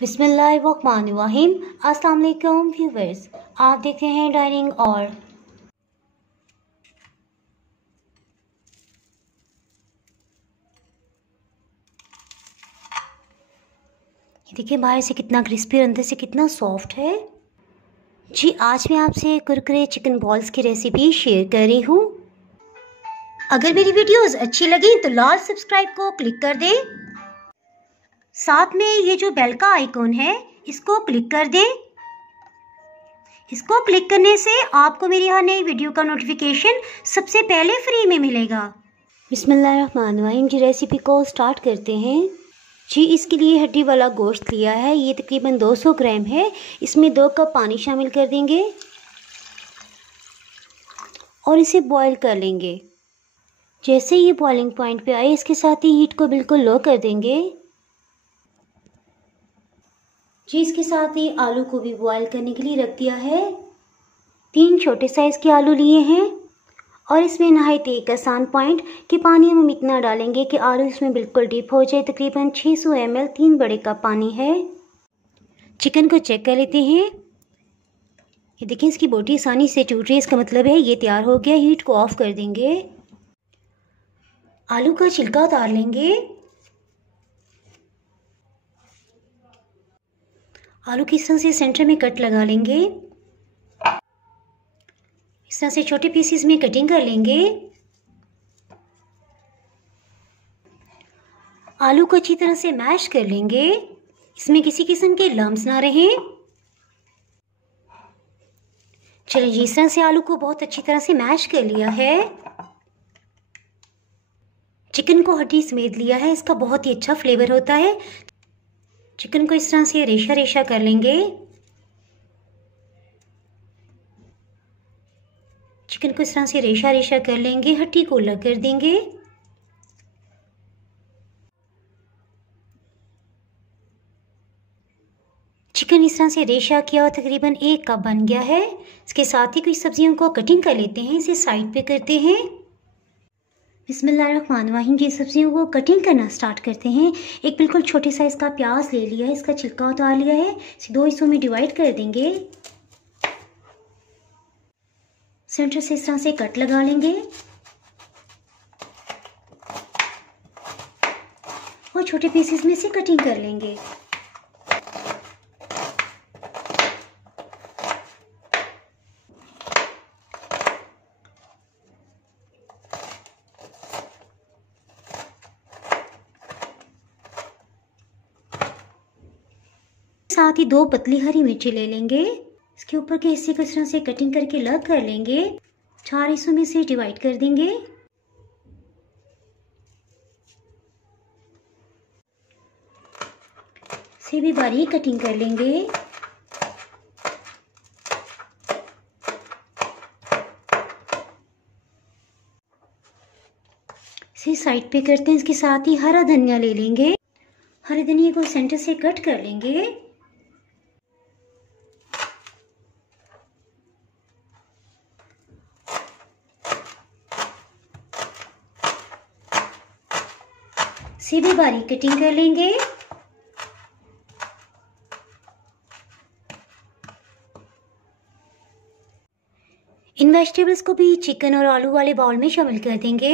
बिस्मिल्लाहिर्रहमानिर्रहीम। अस्सलाम वालेकुम व्यूवर्स, आप देखते हैं डाइनिंग और ये देखिए बाहर से कितना क्रिस्पी और अंदर से कितना सॉफ्ट है। जी आज मैं आपसे कुरकुरे चिकन बॉल्स की रेसिपी शेयर कर रही हूँ। अगर मेरी वीडियोस अच्छी लगी तो लाल सब्सक्राइब को क्लिक कर दें। साथ में ये जो बेल का आइकॉन है इसको क्लिक कर दें। इसको क्लिक करने से आपको मेरी हर नई वीडियो का नोटिफिकेशन सबसे पहले फ्री में मिलेगा। बिस्मिल्लाहिर्रहमानिर्रहीम। जी रेसिपी को स्टार्ट करते हैं। जी इसके लिए हड्डी वाला गोश्त लिया है, ये तकरीबन 200 ग्राम है। इसमें 2 कप पानी शामिल कर देंगे और इसे बॉईल कर लेंगे। जैसे ये बॉइलिंग पॉइंट पे आए इसके साथ ही हीट को बिल्कुल लो कर देंगे। जी इसके साथ ही आलू को भी बॉईल करने के लिए रख दिया है। 3 छोटे साइज़ के आलू लिए हैं और इसमें नहायत एक आसान पॉइंट कि पानी हम इतना डालेंगे कि आलू इसमें बिल्कुल डीप हो जाए। तकरीबन 600 ml 3 बड़े कप पानी है। चिकन को चेक कर लेते हैं। ये देखिए इसकी बोटी आसानी से टूट रही है, इसका मतलब है ये तैयार हो गया। हीट को ऑफ कर देंगे। आलू का छिलका उतार लेंगे। आलू की इस तरह से सेंटर में कट लगा लेंगे। इस तरह से छोटे पीसेस में कटिंग कर लेंगे। आलू को अच्छी तरह से मैश कर लेंगे, इसमें किसी किस्म के लम्स ना रहें। चलिए इस तरह से आलू को बहुत अच्छी तरह से मैश कर लिया है। चिकन को हड्डी समेत लिया है, इसका बहुत ही अच्छा फ्लेवर होता है। चिकन को इस तरह से रेशा रेशा कर लेंगे। चिकन को इस तरह से रेशा रेशा कर लेंगे, हड्डी को अलग कर देंगे। चिकन इस तरह से रेशा किया और तकरीबन 1 कप बन गया है। इसके साथ ही कुछ सब्जियों को कटिंग कर लेते हैं, इसे साइड पे करते हैं। बिस्मिल्लाहिर्रहमानिर्रहीम। जी सब्जियों को कटिंग करना स्टार्ट करते हैं। एक बिल्कुल छोटे साइज़ का प्याज ले लिया है, इसका छिलका उतार लिया है। इसे 2 हिस्सों में डिवाइड कर देंगे। सेंटर से इस तरह से कट लगा लेंगे और छोटे पीसेस में से कटिंग कर लेंगे। साथ ही 2 पतली हरी मिर्ची ले लेंगे। इसके ऊपर के हिस्से को इस तरह से कटिंग करके अलग कर लेंगे। 4 हिस्सों में से डिवाइड कर देंगे। इसे भी बारीक कटिंग कर लेंगे। इसे साइड पे करते हैं। इसके साथ ही हरा धनिया ले लेंगे। हरे धनिया को सेंटर से कट कर लेंगे। इसे भी बारीक कटिंग कर लेंगे। इन वेजिटेबल्स को भी चिकन और आलू वाले बाउल में शामिल कर देंगे।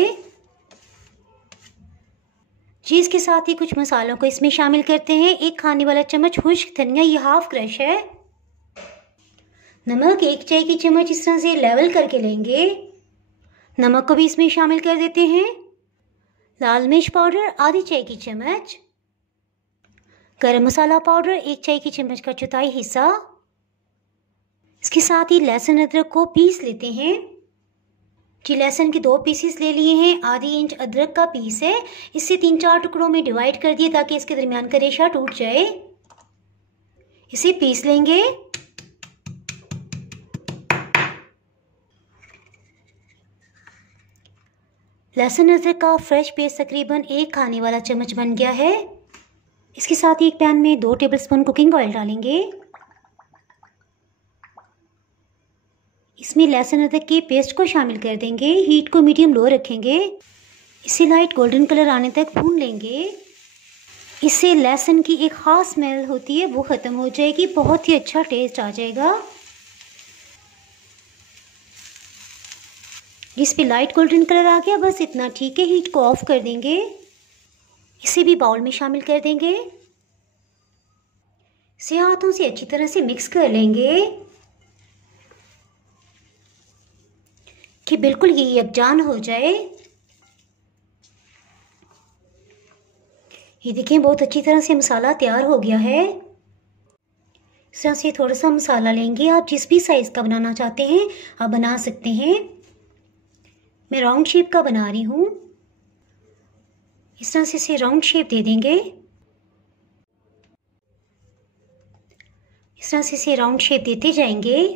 जी इसके साथ ही कुछ मसालों को इसमें शामिल करते हैं। 1 खाने वाला चम्मच खुश्क धनिया, ये हाफ क्रश है। नमक 1 चाय की चम्मच इस तरह से लेवल करके लेंगे। नमक को भी इसमें शामिल कर देते हैं। लाल मिर्च पाउडर आधी चाय की चम्मच। गरम मसाला पाउडर 1 चाय की चम्मच का चौथाई हिस्सा। इसके साथ ही लहसुन अदरक को पीस लेते हैं। जी लहसुन के 2 पीसेस ले लिए हैं। आधी इंच अदरक का पीस है, इसे 3-4 टुकड़ों में डिवाइड कर दिए ताकि इसके दरमियान का रेशा टूट जाए। इसे पीस लेंगे। लहसुन अदरक का फ्रेश पेस्ट तकरीबन 1 खाने वाला चम्मच बन गया है। इसके साथ ही एक पैन में 2 टेबलस्पून कुकिंग ऑयल डालेंगे। इसमें लहसुन अदरक के पेस्ट को शामिल कर देंगे। हीट को मीडियम लो रखेंगे। इसे लाइट गोल्डन कलर आने तक भून लेंगे। इससे लहसुन की एक ख़ास स्मेल होती है वो ख़त्म हो जाएगी, बहुत ही अच्छा टेस्ट आ जाएगा। इस पे लाइट गोल्डन कलर आ गया, बस इतना ठीक है। हीट को ऑफ कर देंगे। इसे भी बाउल में शामिल कर देंगे। इसे हाथों से अच्छी तरह से मिक्स कर लेंगे कि बिल्कुल ये यकजान हो जाए। ये देखिए बहुत अच्छी तरह से मसाला तैयार हो गया है। इस तरह से थोड़ा सा मसाला लेंगे। आप जिस भी साइज़ का बनाना चाहते हैं आप बना सकते हैं। मैं राउंड शेप का बना रही हूँ। इस तरह से इसे राउंड शेप दे देंगे। इस तरह से इसे राउंड शेप देते जाएंगे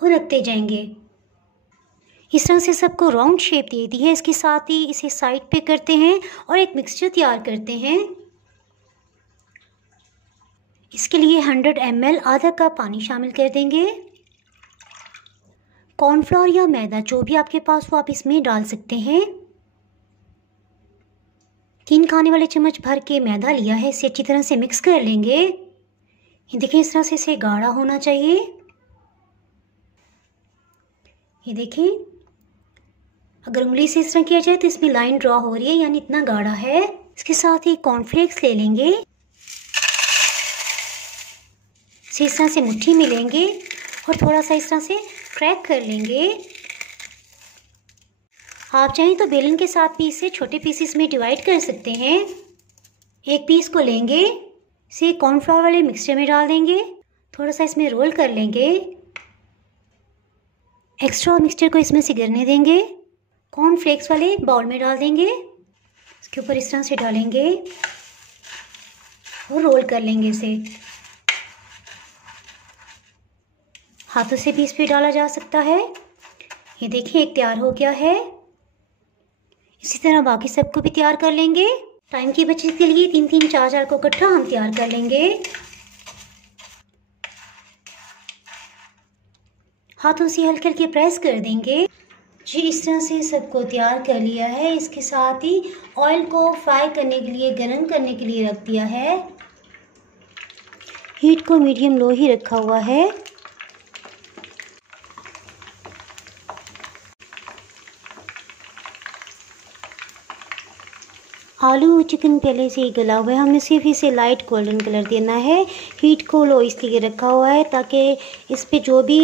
और रखते जाएंगे। इस तरह से सबको राउंड शेप दे दी है। इसके साथ ही इसे साइड पे करते हैं और एक मिक्सचर तैयार करते हैं। इसके लिए 100 ml आधा कप पानी शामिल कर देंगे। कॉर्नफ्लोर या मैदा जो भी आपके पास वो आप इसमें डाल सकते हैं। 3 खाने वाले चम्मच भर के मैदा लिया है। इसे अच्छी तरह से मिक्स कर लेंगे। ये देखिए इस तरह से इसे गाढ़ा होना चाहिए। ये देखिए अगर उंगली से इस तरह किया जाए तो इसमें लाइन ड्रॉ हो रही है, यानी इतना गाढ़ा है। इसके साथ ही कॉर्नफ्लेक्स ले लेंगे। इसे इस तरह से मुट्ठी में लेंगे और थोड़ा सा इस तरह से क्रैक कर लेंगे। आप चाहें तो बेलन के साथ भी इसे छोटे पीसेस में डिवाइड कर सकते हैं। एक पीस को लेंगे, इसे कॉर्नफ्लोर वाले मिक्सचर में डाल देंगे। थोड़ा सा इसमें रोल कर लेंगे। एक्स्ट्रा मिक्सचर को इसमें से गिरने देंगे। कॉर्नफ्लेक्स वाले बाउल में डाल देंगे। इसके ऊपर इस तरह से डालेंगे और रोल कर लेंगे इसे। हाथों से भी इस पे डाला जा सकता है। ये देखिए एक तैयार हो गया है। इसी तरह बाकी सबको भी तैयार कर लेंगे। टाइम की बचत के लिए 3-3 4-4 को इकट्ठा हम तैयार कर लेंगे। हाथों से हल्के हल्के प्रेस कर देंगे। जी इस तरह से सबको तैयार कर लिया है। इसके साथ ही ऑयल को फ्राई करने के लिए गर्म करने के लिए रख दिया है। हीट को मीडियम लो ही रखा हुआ है। आलू चिकन पहले से ही गला हुआ है, हमने सिर्फ इसे लाइट गोल्डन कलर देना है। हीट को लो इसलिए रखा हुआ है ताकि इस पे जो भी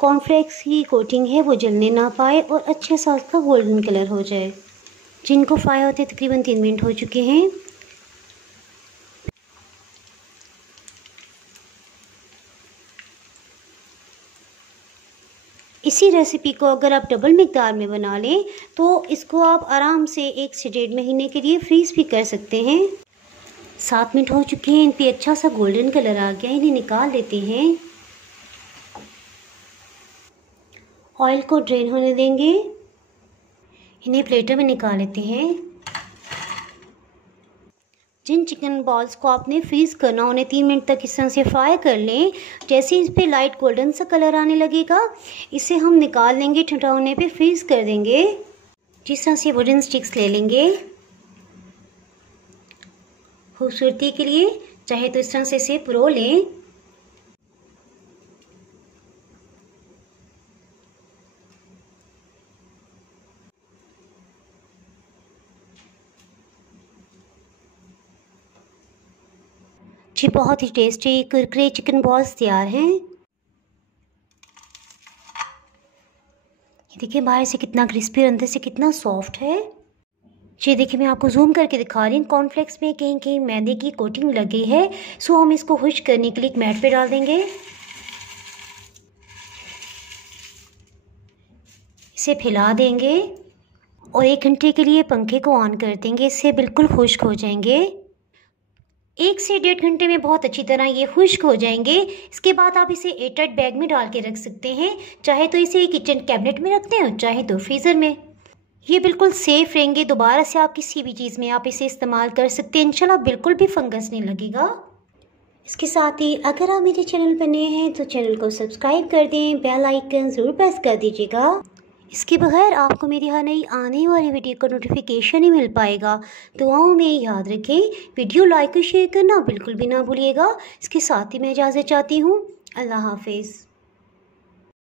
कॉर्नफ्लेक्स की कोटिंग है वो जलने ना पाए और अच्छे सा उसका गोल्डन कलर हो जाए। जिनको फ्राई होते तकरीबन 3 मिनट हो चुके हैं। इसी रेसिपी को अगर आप डबल मिकदार में बना लें तो इसको आप आराम से 1 से 1.5 महीने के लिए फ्रीज़ भी कर सकते हैं। 7 मिनट हो चुके हैं। इन पे अच्छा सा गोल्डन कलर आ गया। इन्हें निकाल लेते हैं। ऑयल को ड्रेन होने देंगे। इन्हें प्लेटर में निकाल लेते हैं। जिन चिकन बॉल्स को आपने फ्रीज़ करना उन्हें 3 मिनट तक इस तरह से फ्राई कर लें। जैसे इस पे लाइट गोल्डन सा कलर आने लगेगा इसे हम निकाल लेंगे। ठंडा होने पे फ्रीज़ कर देंगे। जिस तरह से वुडन स्टिक्स ले लेंगे खूबसूरती के लिए, चाहे तो इस तरह से इसे पुरो लें। जी बहुत ही टेस्टी कुरकुरे चिकन बॉल्स तैयार हैं। ये देखिए बाहर से कितना क्रिस्पी और अंदर से कितना सॉफ्ट है। जी देखिए मैं आपको जूम करके दिखा रही हूँ। कॉर्नफ्लेक्स में कहीं कहीं मैदे की कोटिंग लगी है। सो हम इसको खुश्क करने के लिए एक मैट पे डाल देंगे। इसे फैला देंगे और 1 घंटे के लिए पंखे को ऑन कर देंगे। इससे बिल्कुल खुश्क हो जाएंगे। 1 से 1.5 घंटे में बहुत अच्छी तरह ये खुश्क हो जाएंगे। इसके बाद आप इसे एयरटाइट बैग में डाल के रख सकते हैं। चाहे तो इसे किचन कैबिनेट में रखते हैं, चाहे तो फ्रीज़र में। ये बिल्कुल सेफ़ रहेंगे। दोबारा से आप किसी भी चीज़ में आप इसे इस्तेमाल कर सकते हैं। इंशाल्लाह बिल्कुल भी फंगस नहीं लगेगा। इसके साथ ही अगर आप मेरे चैनल पर नए हैं तो चैनल को सब्सक्राइब कर दें। बेल आइकन ज़रूर प्रेस कर दीजिएगा। इसके बगैर आपको मेरी हर नई आने वाली वीडियो का नोटिफिकेशन ही मिल पाएगा। दुआओं में याद रखें, वीडियो लाइक और शेयर करना बिल्कुल भी ना भूलिएगा। इसके साथ ही मैं इजाज़त चाहती हूँ। अल्लाह हाफिज़।